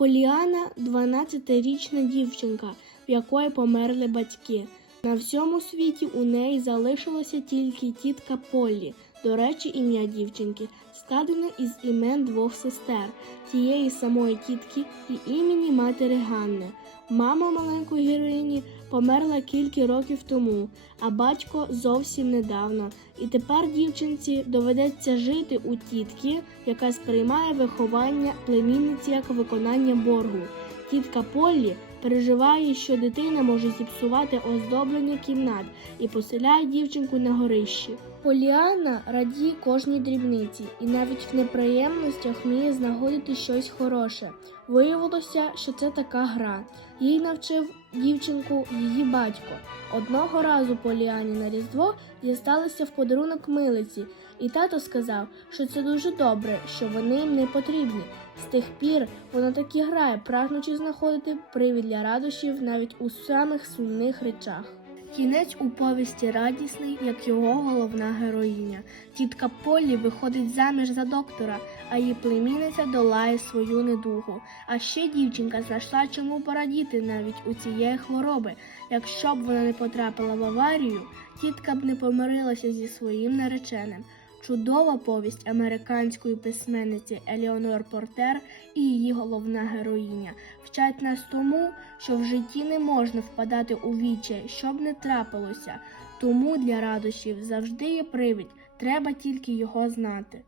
Поліана 12-річна дівчинка, в якої померли батьки. На всьому світі у неї залишилася тільки тітка Поллі. До речі, ім'я дівчинки складено із імен двох сестер, тієї самої тітки і імені матері Ганни. Мама маленької героїні померла кілька років тому, а батько зовсім недавно. І тепер дівчинці доведеться жити у тітки, яка сприймає виховання племінниці як виконання боргу. Тітка Поллі переживає, що дитина може зіпсувати оздоблення кімнат і поселяє дівчинку на горищі. Поліана радіє кожній дрібниці і навіть в неприємностях вміє знаходити щось хороше. Виявилося, що це така гра. Їй навчив дівчинку її батько. Одного разу Поліані на Різдво дісталися в подарунок милиці, і тато сказав, що це дуже добре, що вони їм не потрібні. З тих пір вона так грає, прагнучи знаходити привід для радощів навіть у самих сумних речах. Кінець у повісті радісний, як його головна героїня. Тітка Полі виходить заміж за доктора, а її племінниця долає свою недугу. А ще дівчинка знайшла чому порадіти навіть у цієї хвороби. Якщо б вона не потрапила в аварію, тітка б не помирилася зі своїм нареченим. Чудова повість американської письменниці Еліонор Портер і її головна героїня вчать нас тому, що в житті не можна впадати у віче, щоб не трапилося. Тому для радощів завжди є привід, треба тільки його знати.